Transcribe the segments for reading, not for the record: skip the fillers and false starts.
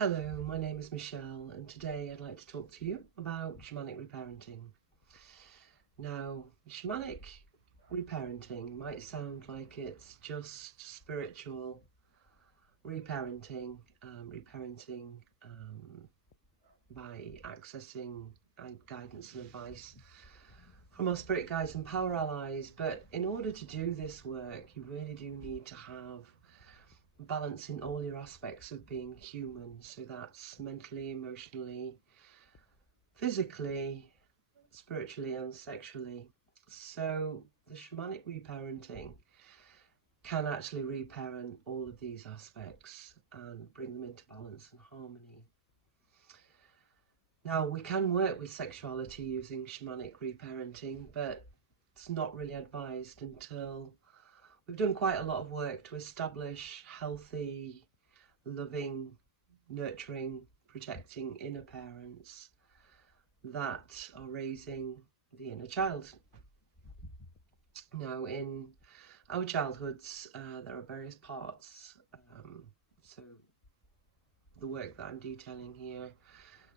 Hello, my name is Michelle, and today I'd like to talk to you about shamanic reparenting. Now, shamanic reparenting might sound like it's just spiritual reparenting, reparenting by accessing guidance and advice from our spirit guides and power allies, but in order to do this work, you really do need to have balance in all your aspects of being human. So that's mentally, emotionally, physically, spiritually, and sexually. So the shamanic reparenting can actually reparent all of these aspects and bring them into balance and harmony. Now, we can work with sexuality using shamanic reparenting, but it's not really advised until we've done quite a lot of work to establish healthy, loving, nurturing, protecting inner parents that are raising the inner child. Now, in our childhoods, there are various parts. So the work that I'm detailing here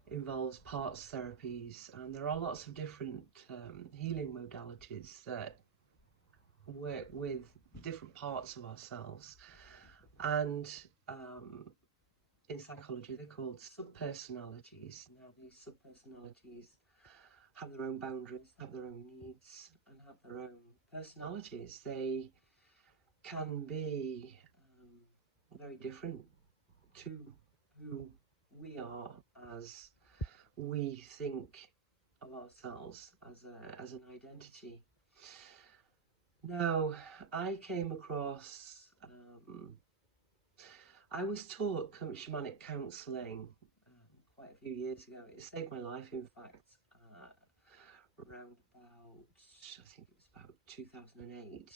involves parts therapies, and there are lots of different healing modalities that work with different parts of ourselves. And in psychology, they're called subpersonalities. Now, these subpersonalities have their own boundaries, have their own needs, and have their own personalities. They can be very different to who we are as we think of ourselves as an identity. Now, I came across, I was taught shamanic counselling quite a few years ago. It saved my life, in fact, around about, I think it was about 2008.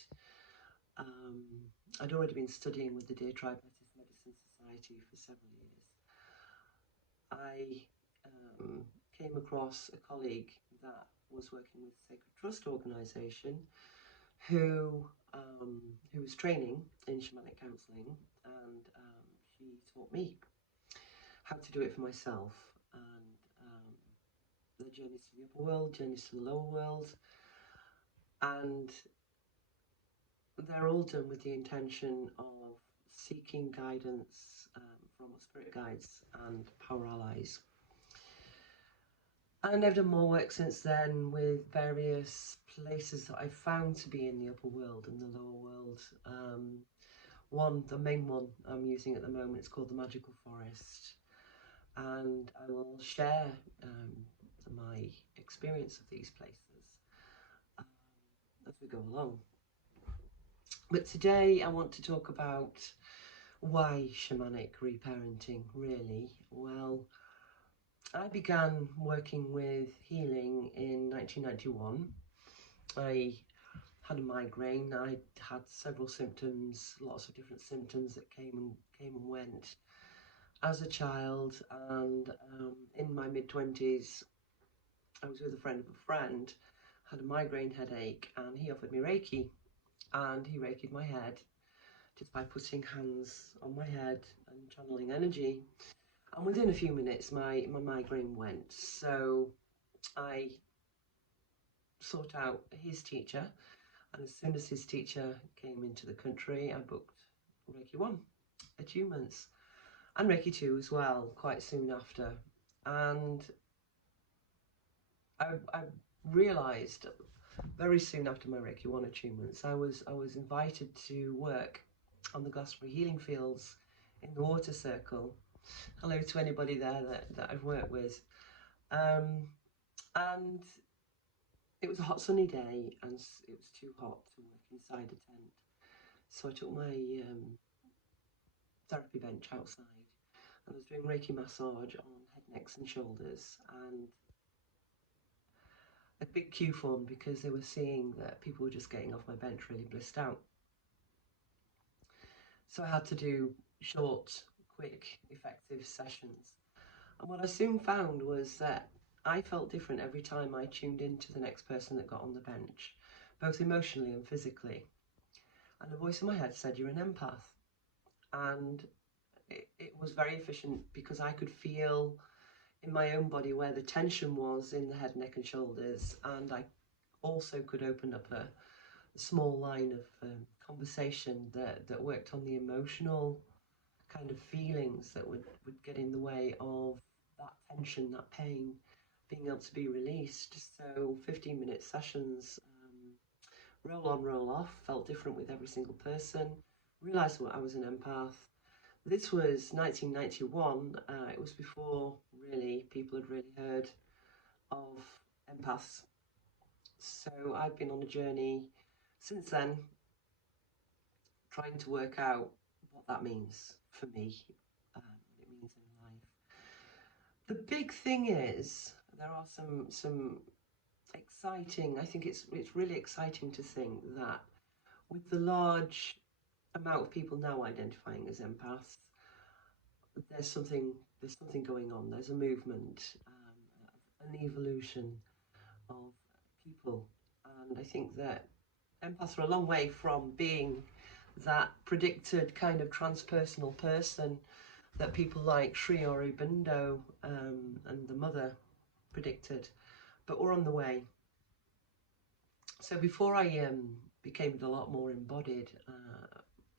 I'd already been studying with the Dear Tribe Medicine Society for several years. I came across a colleague that was working with the Sacred Trust organisation who was training in shamanic counselling, and she taught me how to do it for myself, and the journeys to the upper world, journeys to the lower world, and they're all done with the intention of seeking guidance from spirit guides and power allies. And I've done more work since then with various places that I've found to be in the upper world and the lower world. The main one I'm using at the moment is called the Magical Forest, and I will share my experience of these places as we go along. But today I want to talk about why shamanic reparenting, really. Well, I began working with healing in 1991. I had a migraine. I had several symptoms, lots of different symptoms that came and went as a child. And in my mid-20s, I was with a friend of a friend, had a migraine headache, and he offered me Reiki. And he Reiki'd my head just by putting hands on my head and channeling energy. And within a few minutes, my migraine went. So I sought out his teacher, and as soon as his teacher came into the country, I booked Reiki 1 attunements and Reiki 2 as well, quite soon after. And I realised very soon after my Reiki 1 attunements, I was invited to work on the Glastonbury Healing Fields in the water circle. Hello to anybody there that I've worked with. And it was a hot sunny day, and it was too hot to work inside a tent. So I took my therapy bench outside, and I was doing Reiki massage on head, necks and shoulders, and a big queue formed because they were seeing that people were just getting off my bench really blissed out. So I had to do short, quick, effective sessions. And what I soon found was that I felt different every time I tuned into the next person that got on the bench, both emotionally and physically. And a voice in my head said, "You're an empath." And it was very efficient because I could feel in my own body where the tension was in the head, neck and shoulders, and I also could open up a small line of conversation that worked on the emotional kind of feelings that would get in the way of that tension, that pain, being able to be released. So 15-minute sessions, roll on, roll off, felt different with every single person, realised what I was an empath. This was 1991. It was before really people had really heard of empaths. So I've been on a journey since then, trying to work out what that means for me, what it means in life. The big thing is there are some exciting. I think it's really exciting to think that with the large amount of people now identifying as empaths, there's something going on. There's a movement, an evolution of people, and I think that empaths are a long way from being that predicted kind of transpersonal person that people like Sri Aurobindo and the mother predicted, but we're on the way. So before I became a lot more embodied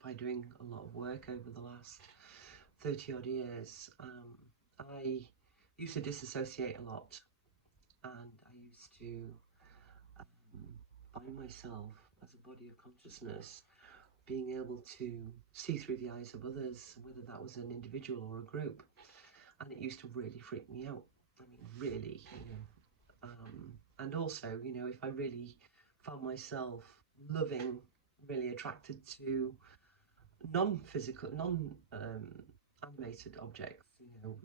by doing a lot of work over the last 30 odd years, I used to disassociate a lot, and I used to find myself as a body of consciousness being able to see through the eyes of others, whether that was an individual or a group, and it used to really freak me out. I mean, really, and also, if I really found myself loving, really attracted to non-physical, non-animated objects,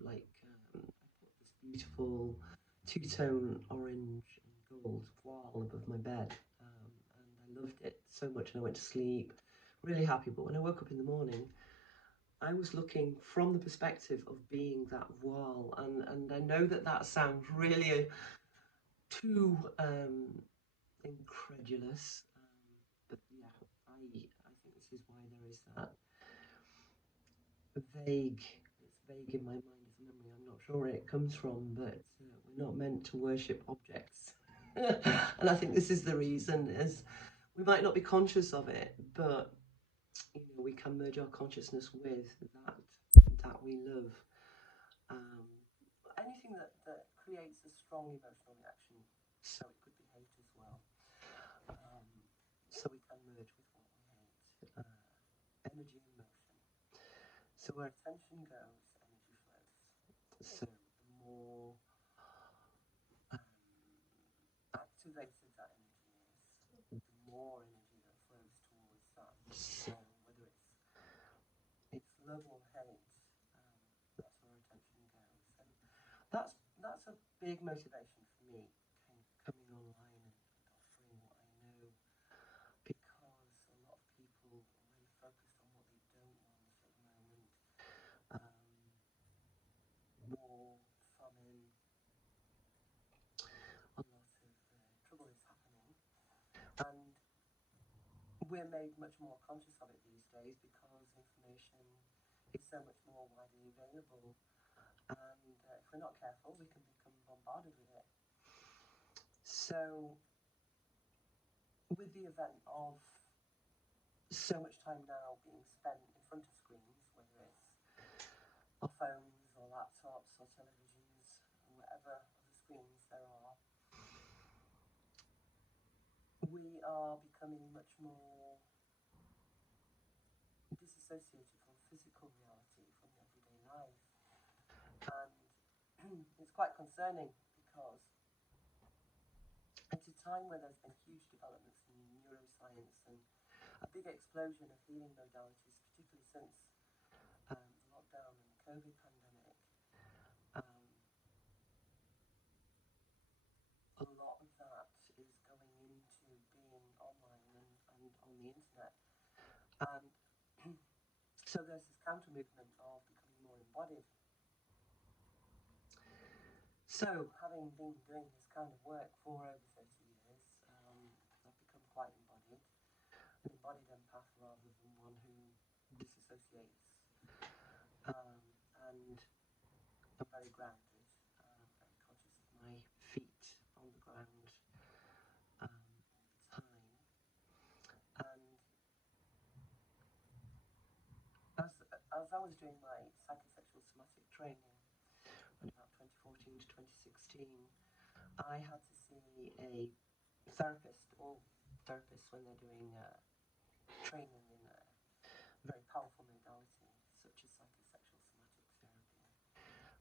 like I put this beautiful two-tone orange and gold voile above my bed, and I loved it so much, and I went to sleep really happy. But when I woke up in the morning, I was looking from the perspective of being that voile, and I know that sounds really too incredulous, but yeah, I think this is why there is that vague. It's vague in my mind as a memory. I'm not sure where it comes from, but we're not meant to worship objects, and I think this is the reason. Is we might not be conscious of it, but we can merge our consciousness with that we love. Anything that creates a strong emotional reaction, so it could be hate as well. So we can merge with what we hate. Energy and motion. So where attention goes, energy flows. So the more activated that energy is, the more energy that flows towards that. So whether it's love or hate, that's where attention goes. And that's a big motivation for me, kind of coming online and offering what I know, because a lot of people are really focused on what they don't want at the moment. War, famine, a lot of trouble is happening, and we're made much more conscious of it these days because information is so much more widely available, and if we're not careful, we can become bombarded with it. So with the event of so much time now being spent in front of screens, whether it's our phones or laptops or televisions or whatever other screens there are, we are becoming much more disassociated from physical reality, from the everyday life. And it's quite concerning because at a time where there's been huge developments in neuroscience and a big explosion of healing modalities, particularly since the lockdown and the COVID pandemic, a lot of that is going into being online and on the internet. And so there's this counter movement of becoming more embodied. So having been doing this kind of work for over 30 years, I've become quite embodied. An embodied empath rather than one who disassociates. grounded, very conscious of my feet on the ground all the time. And as I was doing my psychosexual somatic training in about 2014 to 2016, I had to see a therapist. All therapists, when they're doing training in a very powerful modality such as psychosexual somatic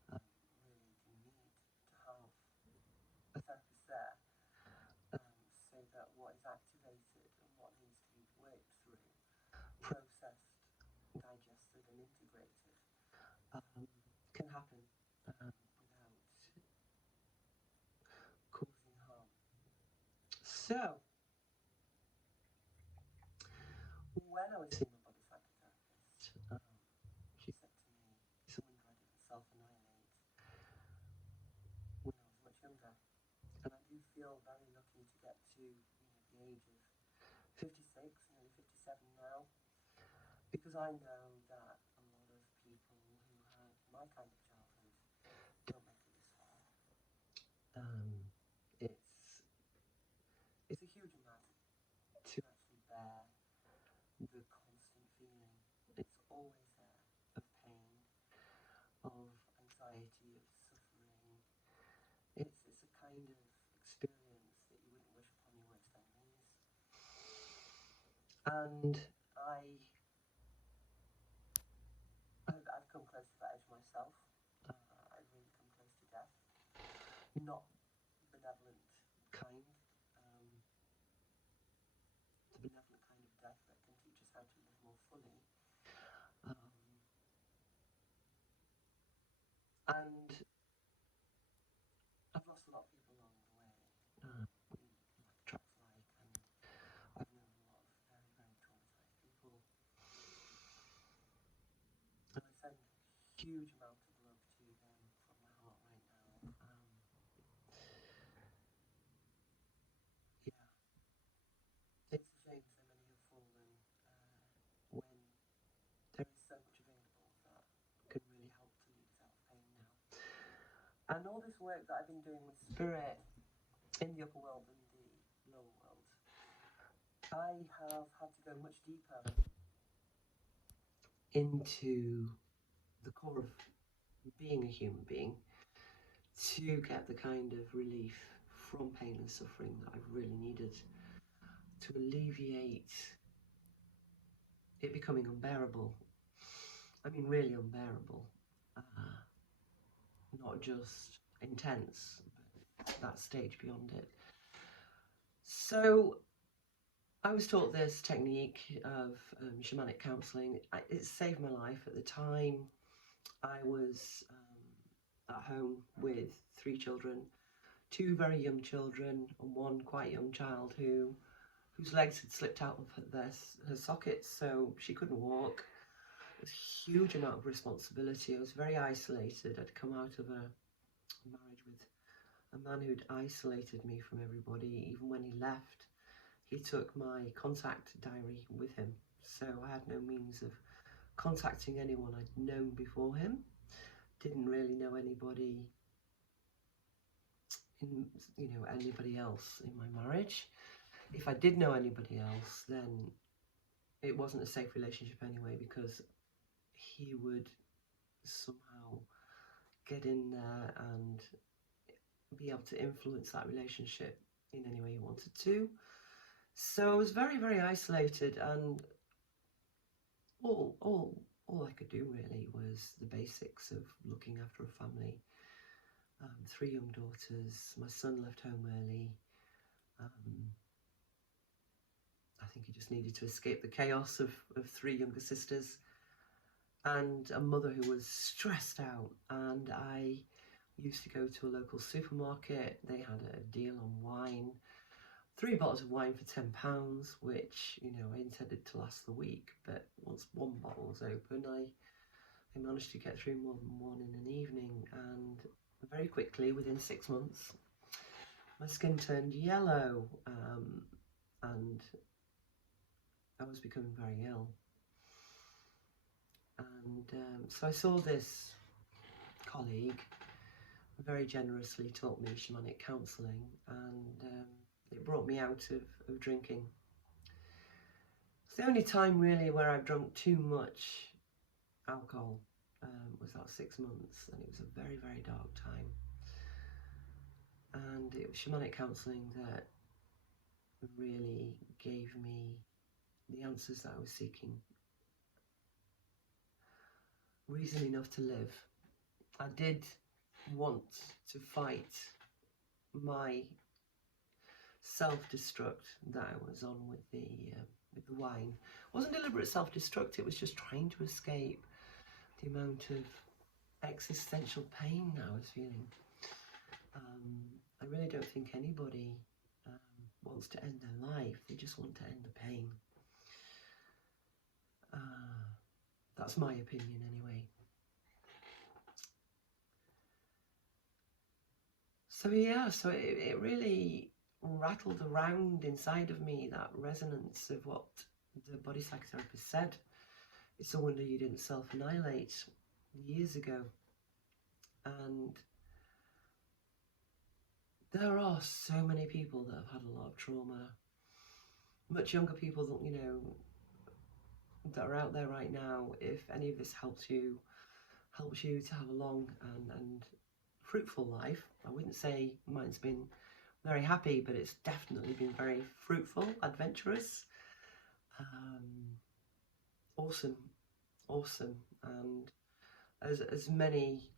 therapy, really do need to have a therapist there, so that what is activated and what needs to be worked through, processed, digested and integrated, can happen without causing harm. So, when I was seeing my body psychotherapist, she said to me, "It's a wonder I didn't self-annihilate when I was much younger." And I do feel very lucky to get to the age of 56, nearly 57 now, because I know that a lot of people who had my kind of childhood don't make it this far. It's a huge amount to actually bear the constant feeling. It's always there, of pain, of anxiety, of suffering. It's a kind of experience that you wouldn't wish upon your worst enemies. And I've come close to that edge myself. I've really come close to death. Not benevolent kind. The benevolent kind of death that can teach us how to live more fully. And I've lost a lot of people along the way, like tracks like, and I've known a lot of very, very traumatized people. And I send a huge amount of love to them from my heart right now. Yeah, it's a shame so many have fallen when there is so much available that can really help to lead us out of pain now. And all this work that I've been doing with spirit in the upper world and the lower world, I have had to go much deeper into the core of being a human being to get the kind of relief from pain and suffering that I've really needed to alleviate it becoming unbearable. I mean, really unbearable. Not just intense, but that stage beyond it. So I was taught this technique of shamanic counselling. It saved my life at the time. I was at home with 3 children, 2 very young children and 1 quite young child whose legs had slipped out of her sockets, so she couldn't walk. It was a huge amount of responsibility. I was very isolated. I'd come out of a marriage with a man who'd isolated me from everybody. Even when he left, he took my contact diary with him, so I had no means of contacting anyone I'd known before him. Didn't really know anybody anybody else in my marriage. If I did know anybody else, then it wasn't a safe relationship anyway, because he would somehow get in there and be able to influence that relationship in any way he wanted to. So I was very, very isolated, and all I could do really was the basics of looking after a family. 3 young daughters. My son left home early. I think he just needed to escape the chaos of 3 younger sisters, and a mother who was stressed out. And I used to go to a local supermarket. They had a deal on wine, 3 bottles of wine for £10, which I intended to last the week, but once 1 bottle was open, I managed to get through more than 1 in an evening. And very quickly, within 6 months, my skin turned yellow, and I was becoming very ill. And so I saw this colleague very generously taught me shamanic counselling, and it brought me out of drinking. It's the only time really where I've drunk too much alcohol, was that 6 months, and it was a very, very dark time. And it was shamanic counselling that really gave me the answers that I was seeking. Reason enough to live. I did want to fight my self-destruct that I was on with the wine. It wasn't deliberate self-destruct, it was just trying to escape the amount of existential pain that I was feeling. I really don't think anybody wants to end their life, they just want to end the pain. That's my opinion anyway. So yeah, so it really rattled around inside of me, that resonance of what the body psychotherapist said. It's a wonder you didn't self-annihilate years ago. And there are so many people that have had a lot of trauma, much younger people that, you know, that are out there right now. If any of this helps you to have a long and fruitful life. I wouldn't say mine's been very happy, but it's definitely been very fruitful, adventurous, awesome, and as many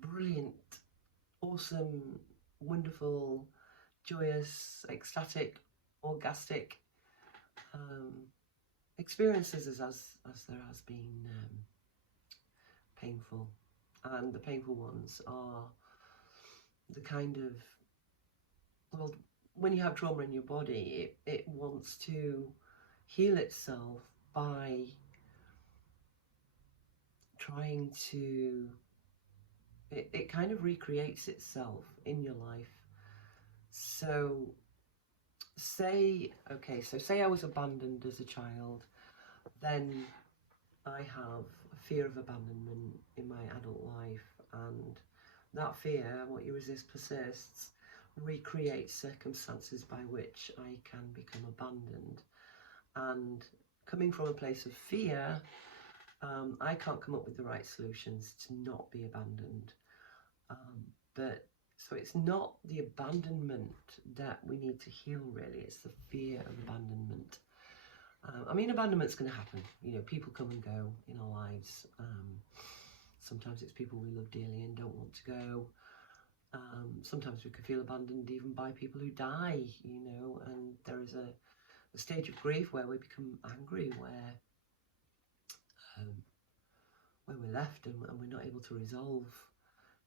brilliant, awesome, wonderful, joyous, ecstatic, orgastic experiences as there has been painful. And the painful ones are the kind of, well, when you have trauma in your body, it wants to heal itself by trying to, it kind of recreates itself in your life. So say I was abandoned as a child, then I have a fear of abandonment in my adult life, and that fear, what you resist persists, recreates circumstances by which I can become abandoned. And coming from a place of fear, I can't come up with the right solutions to not be abandoned. But so it's not the abandonment that we need to heal, really, it's the fear of abandonment. I mean, abandonment's going to happen. You know, people come and go in our lives. Sometimes it's people we love dearly and don't want to go. Sometimes we can feel abandoned even by people who die, you know, and there is a stage of grief where we become angry, where we're left and we're not able to resolve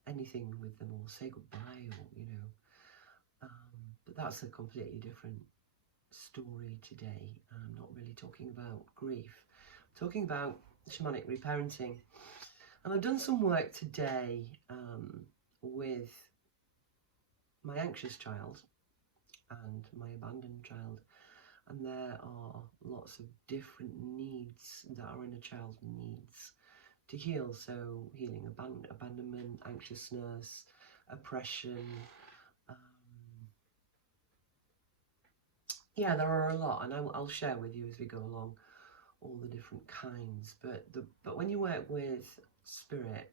anything with them or say goodbye, or, you know. But that's a completely different story today. I'm not really talking about grief. I'm talking about shamanic reparenting. And I've done some work today with my anxious child and my abandoned child. And there are lots of different needs that our inner child needs to heal. So healing abandonment, anxiousness, oppression. Yeah, there are a lot, and I'll share with you as we go along all the different kinds. But when you work with spirit,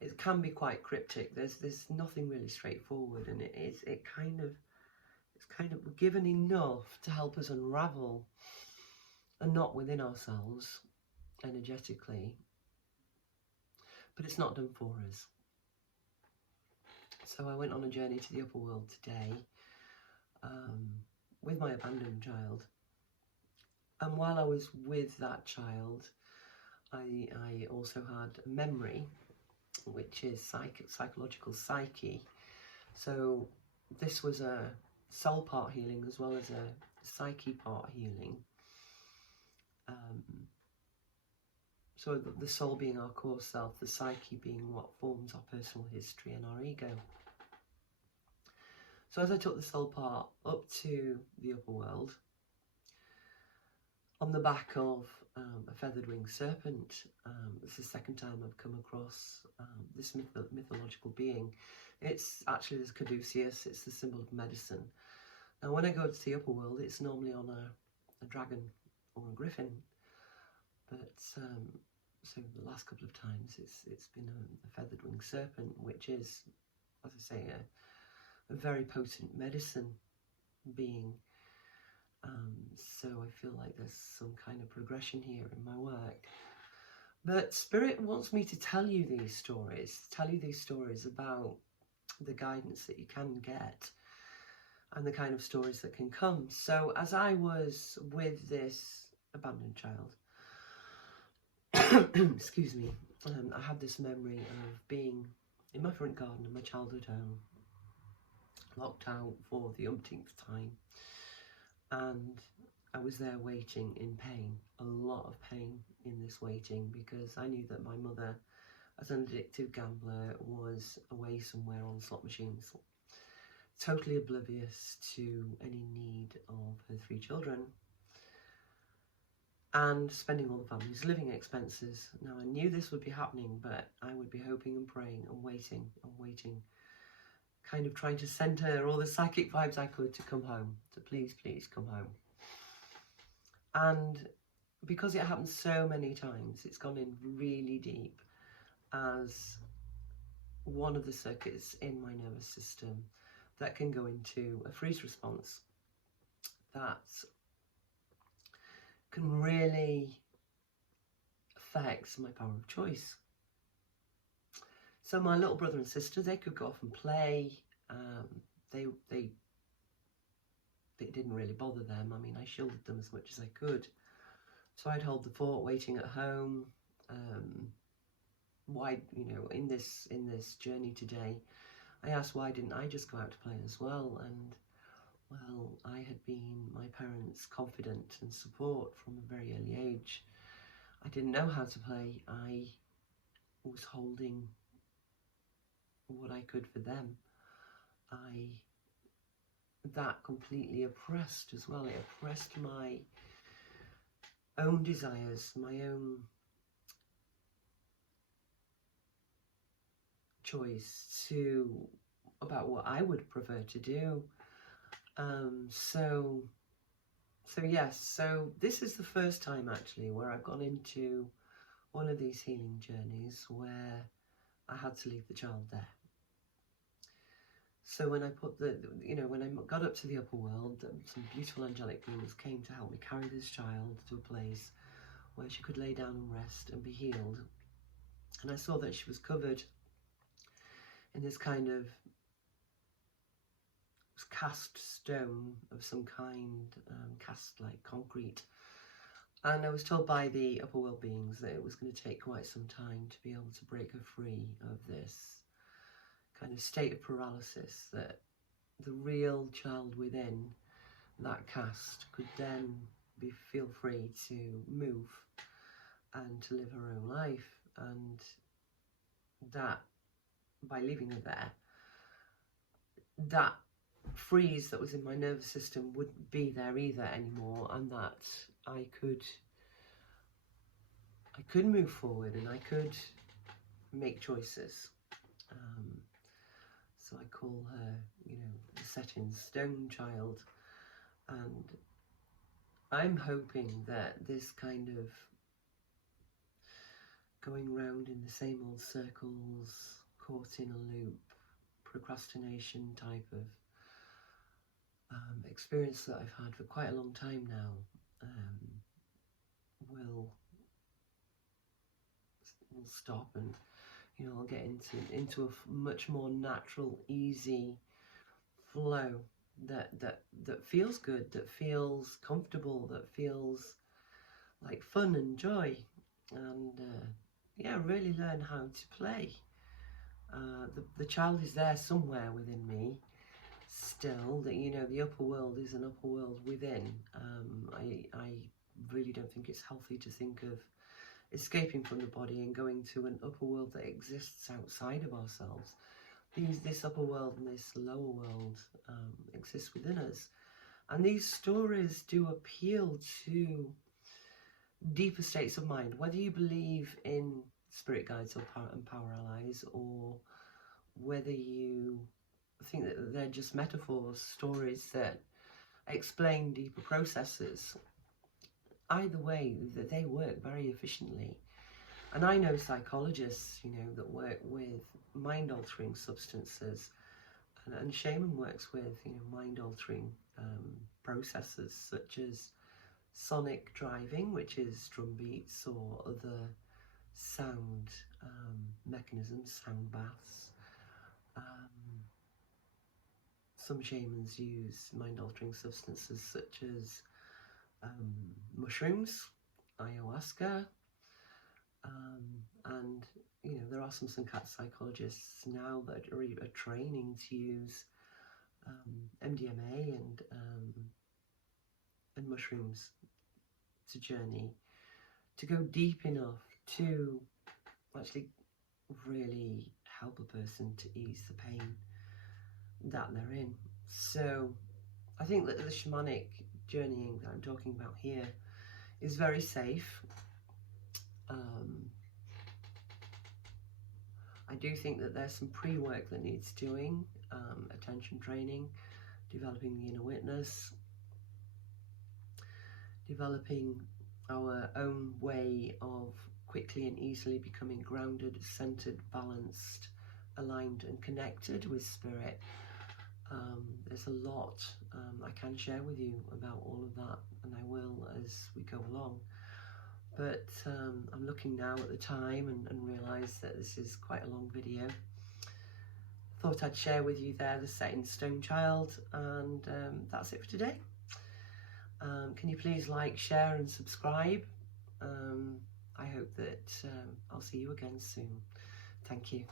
it can be quite cryptic. There's nothing really straightforward, and it's kind of given enough to help us unravel a knot within ourselves energetically, but it's not done for us. So I went on a journey to the upper world today with my abandoned child, and while I was with that child, I also had a memory, which is psychological psyche. So this was a soul part healing as well as a psyche part healing. So the soul being our core self, the psyche being what forms our personal history and our ego. So as I took the soul part up to the upper world, on the back of a feathered winged serpent, this is the second time I've come across this mythological being. It's actually this caduceus, it's the symbol of medicine. Now when I go to the upper world, it's normally on a dragon or a griffin, but so the last couple of times it's been a feathered winged serpent, which is, as I say, a very potent medicine being. So I feel like there's some kind of progression here in my work. But Spirit wants me to tell you these stories about the guidance that you can get and the kind of stories that can come. So as I was with this abandoned child, excuse me, I had this memory of being in my front garden of my childhood home, locked out for the umpteenth time, and I was there waiting in pain, a lot of pain in this waiting, because I knew that my mother, as an addictive gambler, was away somewhere on slot machines, totally oblivious to any need of her 3 children, and spending all the family's living expenses. Now I knew this would be happening, but I would be hoping and praying and waiting, kind of trying to send her all the psychic vibes I could to come home, to please come home. And because it happened so many times, it's gone in really deep as one of the circuits in my nervous system that can go into a freeze response that can really affect my power of choice. So my little brother and sister, they could go off and play. It didn't really bother them. I mean, I shielded them as much as I could. So I'd hold the fort waiting at home. Why, you know, in this journey today, I asked why didn't I just go out to play as well? And well, I had been my parents' confidant and support from a very early age. I didn't know how to play. I was holding what I could for them. That completely oppressed as well. It oppressed my own desires, my own choice about what I would prefer to do. So yes, so this is the first time actually where I've gone into one of these healing journeys where I had to leave the child there. So when I when I got up to the upper world, some beautiful angelic beings came to help me carry this child to a place where she could lay down and rest and be healed. And I saw that she was covered in this kind of cast stone of some kind, cast like concrete. And I was told by the upper world beings that it was going to take quite some time to be able to break her free of this kind of state of paralysis, that the real child within that cast could then feel free to move and to live her own life, and that by leaving her there, that freeze that was in my nervous system wouldn't be there either anymore, and that I could move forward and I could make choices. So I call her, you know, the set in stone child, and I'm hoping that this kind of going round in the same old circles, caught in a loop, procrastination type of experience that I've had for quite a long time now will stop, and you know, I'll get into a much more natural, easy flow that feels good, that feels comfortable, that feels like fun and joy, and yeah, really learn how to play. The child is there somewhere within me still, that, you know, the upper world is an upper world within. I really don't think it's healthy to think of escaping from the body and going to an upper world that exists outside of ourselves. This upper world and this lower world exists within us. And these stories do appeal to deeper states of mind, whether you believe in spirit guides or power allies, or whether you think that they're just metaphors, stories that explain deeper processes. Either way, that they work very efficiently. And I know psychologists, you know, that work with mind-altering substances, and shaman works with, you know, mind-altering processes such as sonic driving, which is drum beats or other sound mechanisms, sound baths. Some shamans use mind-altering substances such as mushrooms, ayahuasca, and you know, there are some psychologists now that are training to use MDMA and mushrooms to journey, to go deep enough to actually really help a person to ease the pain that they're in. So I think that the shamanic journeying that I'm talking about here is very safe. I do think that there's some pre-work that needs doing, attention training, developing the inner witness, developing our own way of quickly and easily becoming grounded, centered, balanced, aligned and connected with spirit. There's a lot I can share with you about all of that, and I will as we go along. But I'm looking now at the time and realise that this is quite a long video. Thought I'd share with you there the Set in Stone Child, and that's it for today. Can you please like, share and subscribe? I hope that I'll see you again soon. Thank you.